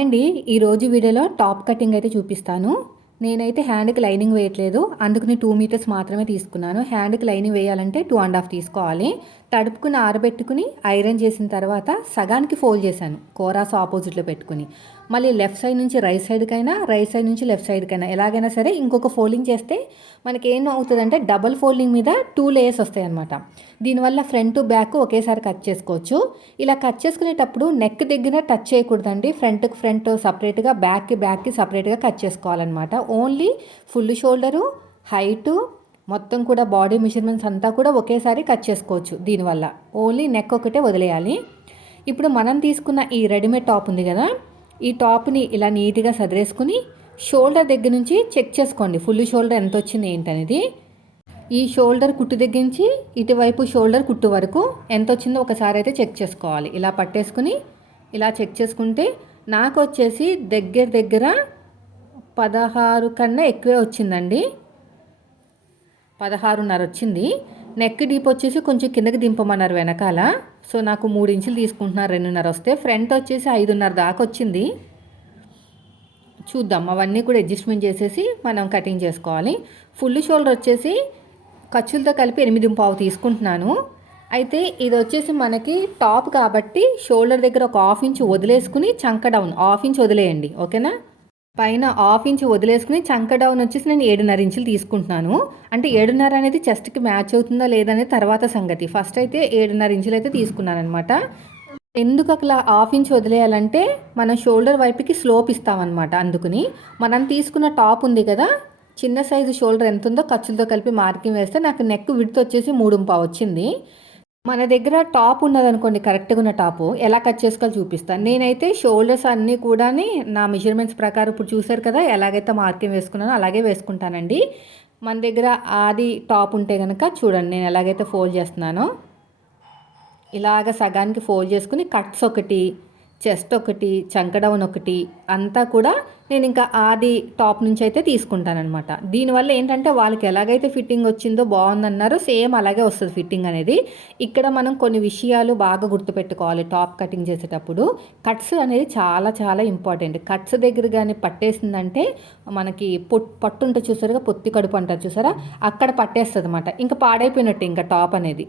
అండి ఈరోజు వీడియోలో టాప్ కటింగ్ అయితే చూపిస్తాను. నేనైతే హ్యాండ్కి లైనింగ్ వేయట్లేదు. అందుకని టూ మీటర్స్ మాత్రమే తీసుకున్నాను. హ్యాండ్కి లైనింగ్ వేయాలంటే టూ అండ్ హాఫ్ తీసుకోవాలి. తడుపుకుని ఆరబెట్టుకుని ఐరన్ చేసిన తర్వాత సగానికి ఫోల్డ్ చేశాను. కోరాస్ ఆపోజిట్లో పెట్టుకుని. మళ్ళీ లెఫ్ట్ సైడ్ నుంచి రైట్ సైడ్కైనా రైట్ సైడ్ నుంచి లెఫ్ట్ సైడ్కైనా. ఎలాగైనా సరే ఇంకొక ఫోల్డింగ్ చేస్తే మనకి ఏం అవుతుందంటే డబల్ ఫోల్డింగ్ మీద టూ లేయర్స్ వస్తాయి అనమాట దీనివల్ల ఫ్రంట్ బ్యాక్ ఒకేసారి కట్ చేసుకోవచ్చు. ఇలా కట్ చేసుకునేటప్పుడు నెక్ దగ్గర టచ్ చేయకూడదండి. ఫ్రంట్కి ఫ్రంట్ సపరేట్గా బ్యాక్కి బ్యాక్కి సపరేట్గా కట్ చేసుకోవాలన్నమాట. ఓన్లీ ఫుల్ షోల్డరు హైటు మొత్తం కూడా బాడీ మెజర్మెంట్స్ అంతా కూడా ఒకేసారి కట్ చేసుకోవచ్చు దీనివల్ల. ఓన్లీ నెక్ ఒకటే వదిలేయాలి. ఇప్పుడు మనం తీసుకున్న ఈ రెడీమేడ్ టాప్ ఉంది కదా ఈ టాప్ని ఇలా నీట్గా సదిరేసుకుని షోల్డర్ దగ్గర నుంచి చెక్ చేసుకోండి. ఫుల్ షోల్డర్ ఎంత వచ్చింది ఏంటనేది. ఈ షోల్డర్ కుట్టు దగ్గర నుంచి ఇటువైపు షోల్డర్ కుట్టు వరకు ఎంత వచ్చిందో ఒకసారి అయితే చెక్ చేసుకోవాలి. ఇలా పట్టేసుకుని ఇలా చెక్ చేసుకుంటే నాకు వచ్చేసి దగ్గర దగ్గర పదహారు కన్నా ఎక్కువే వచ్చిందండి. పదహారున్నర వచ్చింది. నెక్ డీప్ వచ్చేసి కొంచెం కిందకి దింపమన్నారు వెనకాల. సో నాకు మూడు ఇంచులు తీసుకుంటున్నారు రెండున్నర వస్తే. ఫ్రంట్ వచ్చేసి ఐదున్నర దాకా వచ్చింది. చూద్దాం అవన్నీ కూడా అడ్జస్ట్మెంట్ చేసేసి మనం కటింగ్ చేసుకోవాలి. ఫుల్ షోల్డర్ వచ్చేసి ఖర్చులతో కలిపి ఎనిమిది పావు తీసుకుంటున్నాను. అయితే ఇది వచ్చేసి మనకి టాప్ కాబట్టి షోల్డర్ దగ్గర ఒక హాఫ్ ఇంచ్ వదిలేసుకుని చంక డౌన్ హాఫ్ ఇంచ్ వదిలేయండి ఓకేనా? పైన హాఫ్ ఇంచ్ వదిలేసుకుని చంక డౌన్ వచ్చేసి నేను ఏడున్నర ఇంచులు తీసుకుంటున్నాను. అంటే ఏడున్నర అనేది చెస్ట్కి మ్యాచ్ అవుతుందా లేదనేది తర్వాత సంగతి. ఫస్ట్ అయితే ఏడున్నర ఇంచులు అయితే తీసుకున్నాను అనమాట ఎందుకు అట్లా హాఫ్ ఇంచ్ వదిలేయాలంటే మనం షోల్డర్ వైపుకి స్లోప్ ఇస్తామన్నమాట అందుకుని. మనం తీసుకున్న టాప్ ఉంది కదా చిన్న సైజు షోల్డర్ ఎంత ఉందో ఖర్చులతో కలిపి మార్కింగ్ వేస్తే నాకు నెక్ విడ్త్ వచ్చేసి మూడు పావు వచ్చింది. మన దగ్గర టాప్ ఉన్నదనుకోండి కరెక్ట్గా ఉన్న టాపు. ఎలా కట్ చేసుకోవాలో చూపిస్తాను నేనైతే షోల్డర్స్ అన్నీ కూడా నా మెజర్మెంట్స్ ప్రకారం ఇప్పుడు చూసారు కదా ఎలాగైతే మార్కింగ్ వేసుకున్నానో అలాగే వేసుకుంటానండి. మన దగ్గర ఆది టాప్ ఉంటే కనుక చూడండి నేను ఎలాగైతే ఫోల్డ్ చేస్తున్నానో ఇలాగ సగానికి ఫోల్డ్ చేసుకుని కట్స్ ఒకటి చెస్ట్ ఒకటి చంకడౌన్ ఒకటి అంతా కూడా నేను ఇంకా ఆది టాప్ నుంచి అయితే తీసుకుంటానమాట దీనివల్ల ఏంటంటే వాళ్ళకి ఎలాగైతే ఫిట్టింగ్ వచ్చిందో బాగుందన్నారో సేమ్ అలాగే వస్తుంది ఫిట్టింగ్ అనేది. ఇక్కడ మనం కొన్ని విషయాలు బాగా గుర్తుపెట్టుకోవాలి టాప్ కటింగ్ చేసేటప్పుడు. కట్స్ అనేది చాలా చాలా ఇంపార్టెంట్. కట్స్ దగ్గర కానీ పట్టేసిందంటే మనకి పొట్ పట్టు ఉంటే చూసారుగా పొత్తి కడుపు అంటారు చూసారా? అక్కడ పట్టేస్తుంది అనమాట ఇంకా పాడైపోయినట్టు ఇంకా టాప్ అనేది.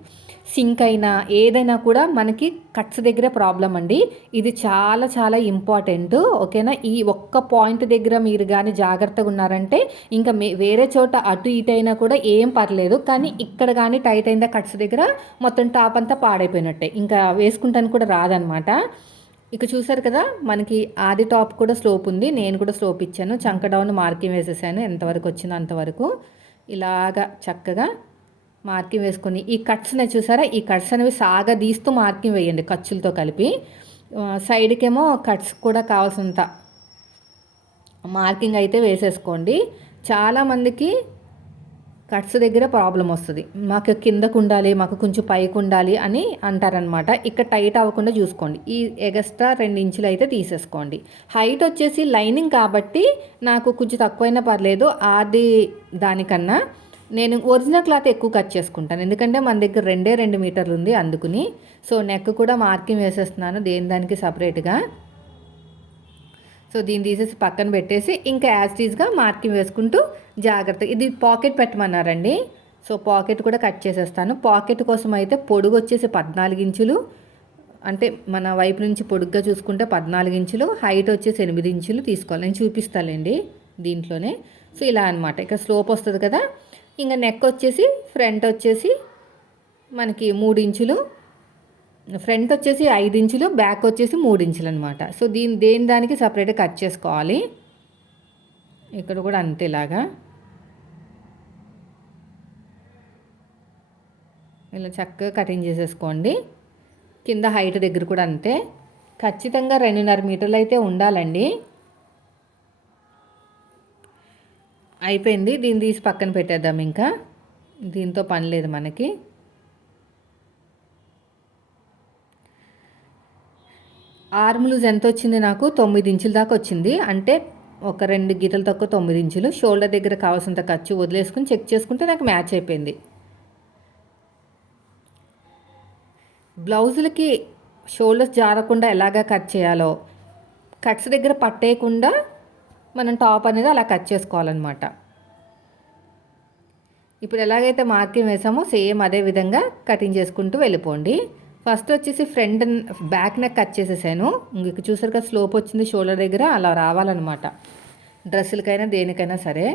సింక్ అయినా ఏదైనా కూడా మనకి కట్స్ దగ్గర ప్రాబ్లం అండి. ఇది చాలా చాలా ఇంపార్టెంట్. ఓకేనా? ఈ ఒక్క పాయింట్ దగ్గర మీరు కానీ జాగ్రత్తగా ఉన్నారంటే ఇంకా వేరే చోట అటు ఇటు అయినా కూడా ఏం పర్లేదు. కానీ ఇక్కడ కానీ టైట్ అయిందా కట్స్ దగ్గర మొత్తం టాప్ అంతా పాడైపోయినట్టే. ఇంకా వేసుకుంటాను కూడా రాదనమాట. ఇక చూసారు కదా మనకి ఆది టాప్ కూడా స్లోప్ ఉంది. నేను కూడా స్లోప్ ఇచ్చాను. చంక డౌన్ మార్కింగ్ వేసేసాను. ఎంతవరకు వచ్చిందో అంతవరకు. ఇలాగా చక్కగా మార్కింగ్ వేసుకొని. ఈ కట్స్ని చూసారా? ఈ కట్స్ అనేవి సాగా తీస్తూ మార్కింగ్ వేయండి ఖర్చులతో కలిపి. సైడ్కేమో కట్స్ కూడా కావాల్సినంత మార్కింగ్ అయితే వేసేసుకోండి. చాలామందికి కట్స్ దగ్గర ప్రాబ్లం వస్తుంది. మాకు కిందకు ఉండాలి మాకు కొంచెం పైకి ఉండాలి అని అంటారనమాట ఇక్కడ టైట్ అవ్వకుండా చూసుకోండి. ఈ ఎగస్ట్రా రెండు ఇంచులు అయితే తీసేసుకోండి. హైట్ వచ్చేసి లైనింగ్ కాబట్టి నాకు కొంచెం తక్కువైనా పర్లేదు. అది దానికన్నా నేను ఒరిజినల్ క్లాత్ ఎక్కువ కట్ చేసుకుంటాను. ఎందుకంటే మన దగ్గర రెండే రెండు మీటర్లు ఉంది అందుకుని. సో నెక్ కూడా మార్కింగ్ వేసేస్తున్నాను. దేని దానికి సపరేట్గా సో దీన్ని తీసేసి పక్కన పెట్టేసి ఇంకా యాజ్టీజ్గా మార్కింగ్ వేసుకుంటూ జాగ్రత్త ఇది పాకెట్ పెట్టమన్నారండి. సో పాకెట్ కూడా కట్ చేసేస్తాను. పాకెట్ కోసం అయితే పొడుగు వచ్చేసి పద్నాలుగు ఇంచులు. అంటే మన వైపు నుంచి పొడుగ్గా చూసుకుంటే పద్నాలుగు ఇంచులు. హైట్ వచ్చేసి ఎనిమిది ఇంచులు తీసుకోవాలి. నేను చూపిస్తానండి దీంట్లోనే. సో ఇలా అనమాట ఇక్కడ స్లోప్ వస్తుంది కదా. ఇంకా నెక్ వచ్చేసి ఫ్రంట్ వచ్చేసి మనకి మూడు ఇంచులు ఫ్రంట్ వచ్చేసి ఐదు ఇంచులు బ్యాక్ వచ్చేసి మూడు ఇంచులు అనమాట సో దీని దేని దానికి సపరేట్గా కట్ చేసుకోవాలి? ఇక్కడ కూడా అంతేలాగా ఇలా చక్కగా కటింగ్ చేసేసుకోండి. కింద హైట్ దగ్గర కూడా అంతే. ఖచ్చితంగా రెండున్నర మీటర్లు అయితే ఉండాలండి. అయిపోయింది. దీన్ని తీసి పక్కన పెట్టేద్దాం ఇంకా. దీంతో పని లేదు మనకి. ఆర్మ్ లూజ్ ఎంత వచ్చింది నాకు? తొమ్మిది ఇంచుల దాకా వచ్చింది. అంటే ఒక రెండు గీతలు తక్కువ తొమ్మిది ఇంచులు. షోల్డర్ దగ్గర కావాల్సినంత ఖర్చు వదిలేసుకుని చెక్ చేసుకుంటే నాకు మ్యాచ్ అయిపోయింది. బ్లౌజులకి షోల్డర్స్ జారకుండా ఎలాగా కట్ చేయాలో? కట్స్ దగ్గర పట్టేయకుండా మనం టాప్ అనేది అలా కట్ చేసుకోవాలన్నమాట. ఇప్పుడు ఎలాగైతే మార్కింగ్ వేసామో సేమ్ అదే విధంగా కటింగ్ చేసుకుంటూ వెళ్ళిపోండి. ఫస్ట్ వచ్చేసి ఫ్రంట్ బ్యాక్ నెక్ కట్ చేసేసాను. ఇంక చూసారు కదా స్లోప్ వచ్చింది షోల్డర్ దగ్గర అలా రావాలన్నమాట. డ్రెస్సులకైనా దేనికైనా సరే.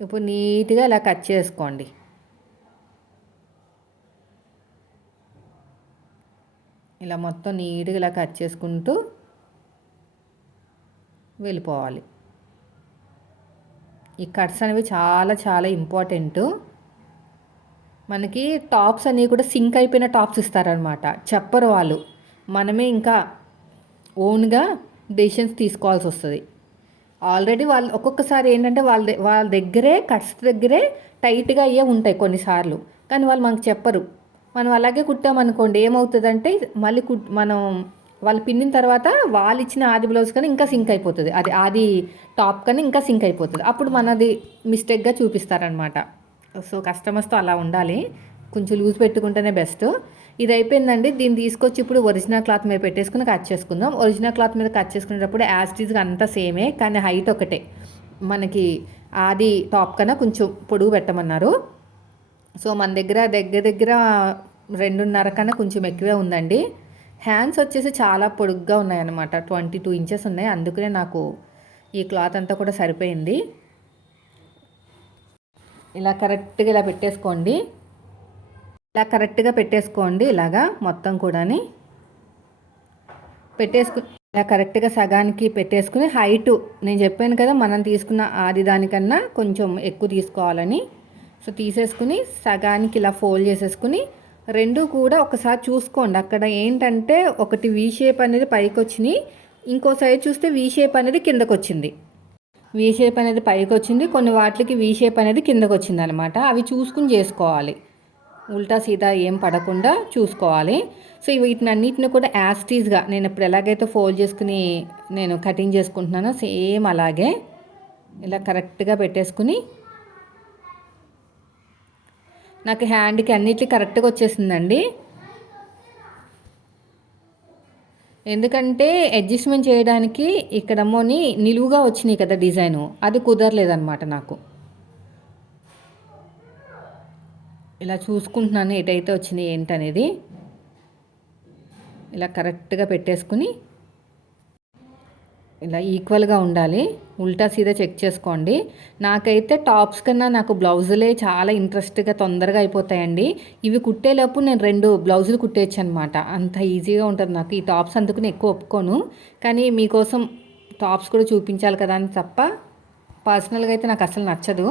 ఇప్పుడు నీట్గా ఇలా కట్ చేసుకోండి. ఇలా మొత్తం నీట్గా ఇలా కట్ చేసుకుంటూ వెళ్ళిపోవాలి. ఈ కట్స్ అనేవి చాలా చాలా ఇంపార్టెంట్. మనకి టాప్స్ అనేవి కూడా సింక్ అయిపోయిన టాప్స్ ఇస్తారనమాట చెప్పరు వాళ్ళు. మనమే ఇంకా ఓన్గా డెసిషన్స్ తీసుకోవాల్సి వస్తుంది. ఆల్రెడీ వాళ్ళు ఒక్కొక్కసారి ఏంటంటే వాళ్ళ వాళ్ళ దగ్గరే కట్స్ దగ్గరే టైట్గా అయ్యే ఉంటాయి కొన్నిసార్లు. కానీ వాళ్ళు మనకు చెప్పరు. మనం అలాగే కుట్టామనుకోండి ఏమవుతుందంటే మళ్ళీ కుట్ మనం వాళ్ళు పిన్నిన తర్వాత వాళ్ళు ఇచ్చిన ఆది బ్లౌజ్ కానీ ఇంకా సింక్ అయిపోతుంది. అది ఆది టాప్ కానీ ఇంకా సింక్ అయిపోతుంది. అప్పుడు మనది మిస్టేక్గా చూపిస్తారనమాట సో కస్టమర్స్తో అలా ఉండాలి. కొంచెం లూజ్ పెట్టుకుంటేనే బెస్ట్ ఇది అయిపోయిందండి. దీన్ని తీసుకొచ్చి ఇప్పుడు ఒరిజినల్ క్లాత్ మీద పెట్టేసుకుని కట్ చేసుకుందాం. ఒరిజినల్ క్లాత్ మీద కట్ చేసుకునేటప్పుడు యాస్టీజ్గా అంతా సేమే కానీ హైట్ ఒకటే. మనకి ఆది టాప్ కన్నా కొంచెం పొడుగు పెట్టమన్నారు. సో మన దగ్గర దగ్గర దగ్గర రెండున్నర కన్నా కొంచెం ఎక్కువే ఉందండి. హ్యాండ్స్ వచ్చేసి చాలా పొడుగ్గా ఉన్నాయన్నమాట. ట్వంటీ టూ ఇంచెస్ ఉన్నాయి. అందుకనే నాకు ఈ క్లాత్ అంతా కూడా సరిపోయింది. ఇలా కరెక్ట్గా ఇలా పెట్టేసుకోండి. ఇలా కరెక్ట్గా పెట్టేసుకోండి. ఇలాగా మొత్తం కూడాని పెట్టేసుకు ఇలా కరెక్ట్గా సగానికి పెట్టేసుకుని హైటు నేను చెప్పాను కదా మనం తీసుకున్న ఆది దానికన్నా కొంచెం ఎక్కువ తీసుకోవాలని. సో తీసేసుకుని సగానికి ఇలా ఫోల్డ్ చేసేసుకుని రెండు కూడా ఒకసారి చూసుకోండి. అక్కడ ఏంటంటే ఒకటి వీ షేప్ అనేది పైకి వచ్చింది ఇంకో సైడ్ చూస్తే వీ షేప్ అనేది కిందకు వచ్చింది వీ షేప్ అనేది పైకి వచ్చింది కొన్ని వాటికి వీ షేప్ అనేది కిందకు వచ్చింది అనమాట అవి చూసుకుని చేసుకోవాలి. ఉల్టా సీదా ఏం పడకుండా చూసుకోవాలి. సో వీటిని అన్నిటిని కూడా యాస్టీస్గా నేను ఇప్పుడు ఎలాగైతే ఫోల్డ్ చేసుకుని నేను కటింగ్ చేసుకుంటున్నానో సేమ్ అలాగే ఇలా కరెక్ట్గా పెట్టేసుకుని నాకు హ్యాండ్కి అన్నిటి కరెక్ట్గా వచ్చేసిందండి. ఎందుకంటే అడ్జస్ట్మెంట్ చేయడానికి ఇక్కడమ్మోని నిలువుగా వచ్చినాయి కదా డిజైను. అది కుదరలేదన్నమాట నాకు. ఇలా చూసుకుంటున్నాను ఎటైతే వచ్చినాయి ఏంటనేది. ఇలా కరెక్ట్గా పెట్టేసుకుని ఇలా ఈక్వల్గా ఉండాలి. ఉల్టా సీదా చెక్ చేసుకోండి. నాకైతే టాప్స్ కన్నా నాకు బ్లౌజులే చాలా ఇంట్రెస్ట్గా తొందరగా అయిపోతాయండి. ఇవి కుట్టేలోపు నేను రెండు బ్లౌజులు కుట్టేయచ్చు అనమాట అంత ఈజీగా ఉంటుంది నాకు. ఈ టాప్స్ అందుకుని ఎక్కువ ఒప్పుకోను. కానీ మీకోసం టాప్స్ కూడా చూపించాలి కదా అని తప్ప పర్సనల్గా అయితే నాకు అసలు నచ్చదు.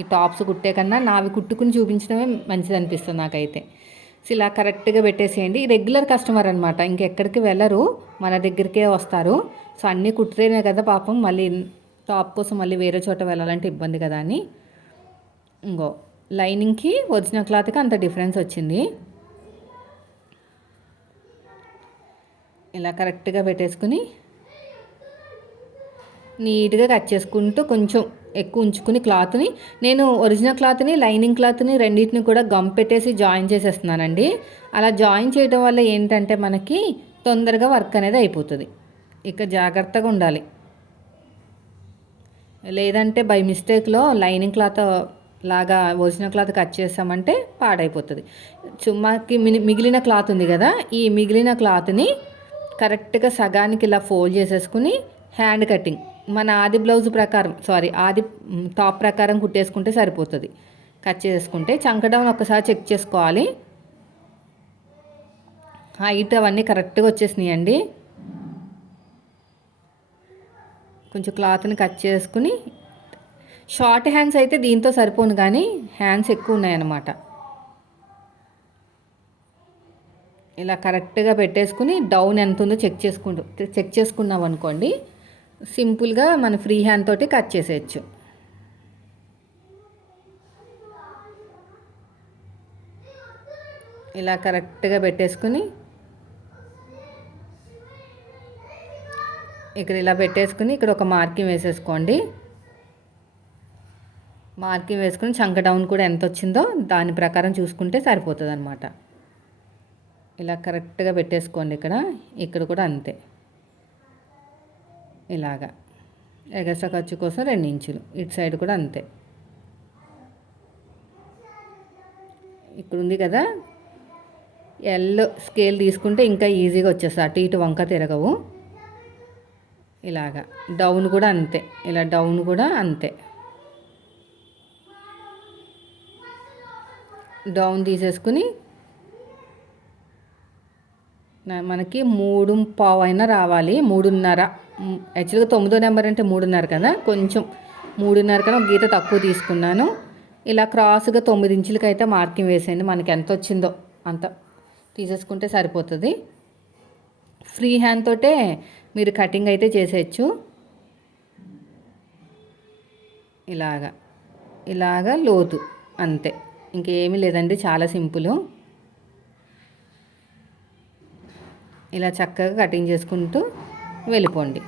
ఈ టాప్స్ కుట్టే కన్నా నావి కుట్టుకుని చూపించడమే మంచిది అనిపిస్తుంది నాకైతే. ఇలా కరెక్ట్గా పెట్టేసేయండి. రెగ్యులర్ కస్టమర్ అనమాట ఇంకెక్కడికి వెళ్ళరు. మన దగ్గరికే వస్తారు. సో అన్నీ కుట్టితేనే కదా పాపం. మళ్ళీ టాప్ కోసం మళ్ళీ వేరే చోట వెళ్ళాలంటే ఇబ్బంది కదా అని. ఇంకో లైనింగ్కి ఒరిజినల్ క్లాత్కి అంత డిఫరెన్స్ వచ్చింది. ఇలా కరెక్ట్గా పెట్టేసుకుని నీట్గా కట్ చేసుకుంటూ కొంచెం ఎక్కువ ఉంచుకుని క్లాత్ని నేను ఒరిజినల్ క్లాత్ని లైనింగ్ క్లాత్ని రెండింటిని కూడా గమ్ పెట్టేసి జాయిన్ చేసేస్తున్నానండి. అలా జాయిన్ చేయడం వల్ల ఏంటంటే మనకి తొందరగా వర్క్ అనేది అయిపోతుంది. ఇక జాగ్రత్తగా ఉండాలి. లేదంటే బై మిస్టేక్లో లైనింగ్ క్లాత్ లాగా ఒరిజినల్ క్లాత్ కట్ చేసామంటే పాడైపోతుంది. చుమ్మాకి మిగిలిన క్లాత్ ఉంది కదా ఈ మిగిలిన క్లాత్ని కరెక్ట్గా సగానికి ఇలా ఫోల్డ్ చేసేసుకుని హ్యాండ్ కటింగ్ మన ఆది బ్లౌజ్ ప్రకారం సారీ ఆది టాప్ ప్రకారం కుట్టేసుకుంటే సరిపోతుంది. కట్ చేసుకుంటే చంకడం ఒకసారి చెక్ చేసుకోవాలి. హైట్ అవన్నీ కరెక్ట్గా వచ్చేసినాయి అండి కొంచెం క్లాత్ని కట్ చేసుకుని షార్ట్ హ్యాండ్స్ అయితే దీంతో సరిపోను కానీ హ్యాండ్స్ ఎక్కువ ఉన్నాయన్నమాట. ఇలా కరెక్ట్గా పెట్టేసుకుని డౌన్ ఎంత ఉందో చెక్ చేసుకుంటూ చెక్ చేసుకున్నాం అనుకోండి సింపుల్గా మన ఫ్రీ హ్యాండ్ తోటి కట్ చేసేయచ్చు. ఇలా కరెక్ట్గా పెట్టేసుకుని ఇక్కడ ఇలా పెట్టేసుకుని ఇక్కడ ఒక మార్కింగ్ వేసేసుకోండి. మార్కింగ్ వేసుకుని చంక డౌన్ కూడా ఎంత వచ్చిందో దాని ప్రకారం చూసుకుంటే సరిపోతుంది అనమాట ఇలా కరెక్ట్గా పెట్టేసుకోండి ఇక్కడ ఇక్కడ కూడా అంతే. ఇలాగా. ఎగస్ట్రా ఖర్చు కోసం రెండు ఇంచులు. ఇటు సైడ్ కూడా అంతే. ఇక్కడ ఉంది కదా. ఎల్ స్కేల్ తీసుకుంటే ఇంకా ఈజీగా వచ్చేస్తా. అటు ఇటు వంక తిరగవు. ఇలాగా. డౌన్ కూడా అంతే. ఇలా డౌన్ కూడా అంతే. డౌన్ తీసేసుకుని మనకి మూడు పావు అయినా రావాలి. మూడున్నర. యాక్చువల్గా తొమ్మిదో నెంబర్ అంటే మూడున్నర కదా? కొంచెం మూడున్నర కన్నా గీత తక్కువ తీసుకున్నాను. ఇలా క్రాస్గా తొమ్మిది ఇంచులకి అయితే మార్కింగ్ వేసేయండి. మనకి ఎంత వచ్చిందో అంత తీసేసుకుంటే సరిపోతుంది. ఫ్రీ హ్యాండ్ తోటే మీరు కటింగ్ అయితే చేసేయచ్చు. ఇలాగా. ఇలాగా లోతు అంతే. ఇంకేమీ లేదండి. చాలా సింపుల్. ఇలా చక్కగా కటింగ్ చేసుకుంటూ వెళ్ళిపోండి.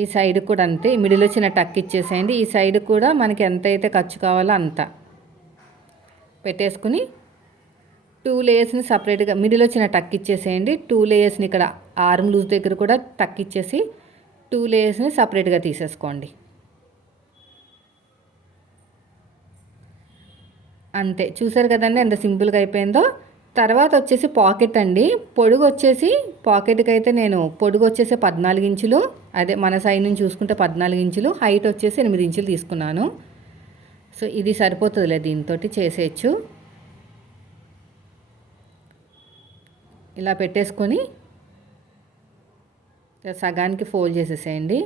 ఈ సైడ్ కూడా అంతే మిడిల్ వచ్చిన టక్ ఇచ్చేసేయండి. ఈ సైడ్ కూడా మనకి ఎంత అయితే ఖర్చు కావాలో అంత పెట్టేసుకుని టూ లేయర్స్ని సపరేట్గా మిడిల్ వచ్చిన టక్ ఇచ్చేసేయండి. టూ లేయర్స్ని ఇక్కడ ఆర్మ్ లూజ్ దగ్గర కూడా టక్ ఇచ్చేసి టూ లేయర్స్ని సపరేట్గా తీసేసుకోండి. అంతే. చూసారు కదండి ఎంత సింపుల్గా అయిపోయిందో? తర్వాత వచ్చేసి పాకెట్ అండి. పొడుగు వచ్చేసి పాకెట్కి అయితే నేను పొడుగు వచ్చేసి పద్నాలుగు ఇంచులు అదే మన సైడ్ నుంచి చూసుకుంటే పద్నాలుగు ఇంచులు హైట్ వచ్చేసి ఎనిమిది ఇంచులు తీసుకున్నాను. సో ఇది సరిపోతుందిలే దీంతో చేసేయచ్చు. ఇలా పెట్టేసుకొని సగానికి ఫోల్డ్ చేసేసేయండి.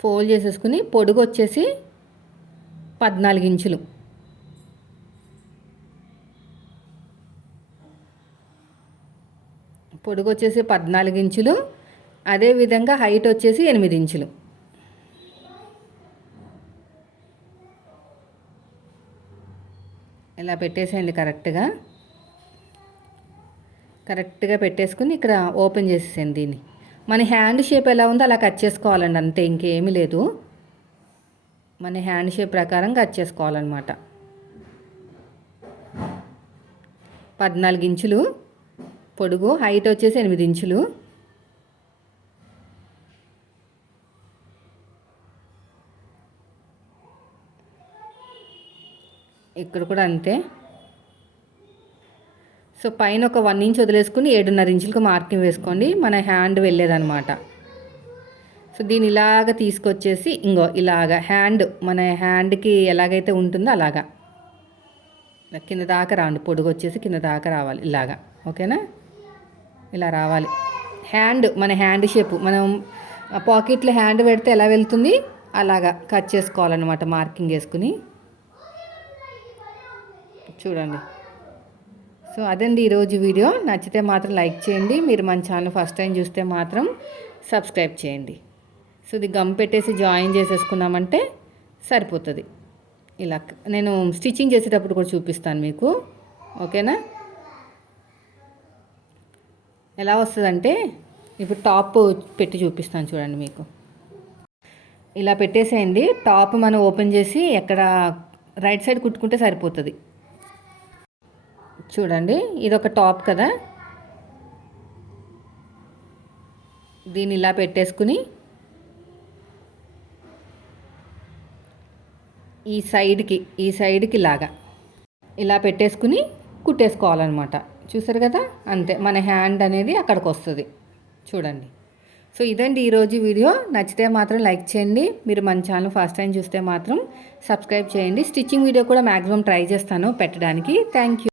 ఫోల్డ్ చేసేసుకుని పొడుగు వచ్చేసి పద్నాలుగు ఇంచులు. పొడుగు వచ్చేసి పద్నాలుగు ఇంచులు. అదేవిధంగా హైట్ వచ్చేసి ఎనిమిది ఇంచులు. ఇలా పెట్టేసేయండి కరెక్ట్గా. కరెక్ట్గా పెట్టేసుకుని ఇక్కడ ఓపెన్ చేసేసేయండి దీన్ని. మన హ్యాండ్ షేప్ ఎలా ఉందో అలా కట్ చేసుకోవాలండి అంతే ఇంకేమీ లేదు. మన హ్యాండ్ షేప్ ప్రకారం కట్ చేసుకోవాలన్నమాట. పద్నాలుగు ఇంచులు పొడుగు హైట్ వచ్చేసి ఎనిమిది ఇంచులు. ఇక్కడ కూడా అంతే. సో పైన ఒక వన్ ఇంచ్ వదిలేసుకుని ఏడున్నర ఇంచులకు మార్కింగ్ వేసుకోండి. మన హ్యాండ్ వెళ్ళేదనమాట సో దీని ఇలాగ తీసుకొచ్చేసి ఇంకో ఇలాగ హ్యాండ్ మన హ్యాండ్కి ఎలాగైతే ఉంటుందో అలాగా. కింద దాకా రాండి పొడుగు వచ్చేసి కింద దాకా రావాలి ఇలాగా ఓకేనా? ఇలా రావాలి. హ్యాండ్ మన హ్యాండ్ షేప్ మనం పాకెట్లో హ్యాండ్ పెడితే ఎలా వెళ్తుంది? అలాగా కట్ చేసుకోవాలన్నమాట మార్కింగ్ వేసుకుని. చూడండి. సో అదండి ఈరోజు వీడియో. నచ్చితే మాత్రం లైక్ చేయండి. మీరు మన ఛానల్ ఫస్ట్ టైం చూస్తే మాత్రం సబ్స్క్రైబ్ చేయండి. సో ఇది గమ్ పెట్టేసి జాయిన్ చేసేసుకున్నామంటే సరిపోతుంది. ఇలా నేను స్టిచ్చింగ్ చేసేటప్పుడు కూడా చూపిస్తాను మీకు. ఓకేనా? ఎలా వస్తుందంటే ఇప్పుడు టాప్ పెట్టి చూపిస్తాను చూడండి మీకు. ఇలా పెట్టేసేయండి. టాప్ మనం ఓపెన్ చేసి ఎక్కడ రైట్ సైడ్ కుట్టుకుంటే సరిపోతుంది. చూడండి. ఇది ఒక టాప్ కదా. దీన్ని ఇలా పెట్టేసుకుని ఈ సైడ్కి ఈ సైడ్కి లాగా. ఇలా పెట్టేసుకుని కుట్టేసుకోవాలన్నమాట. చూసారు కదా? అంతే. మన హ్యాండ్ అనేది అక్కడికి వస్తుంది చూడండి. సో ఇదండి ఈరోజు వీడియో. నచ్చితే మాత్రం లైక్ చేయండి. మీరు మన ఛానల్ ఫస్ట్ టైం చూస్తే మాత్రం సబ్స్క్రైబ్ చేయండి. స్టిచ్చింగ్ వీడియో కూడా మ్యాక్సిమం ట్రై చేస్తాను పెట్టడానికి. థ్యాంక్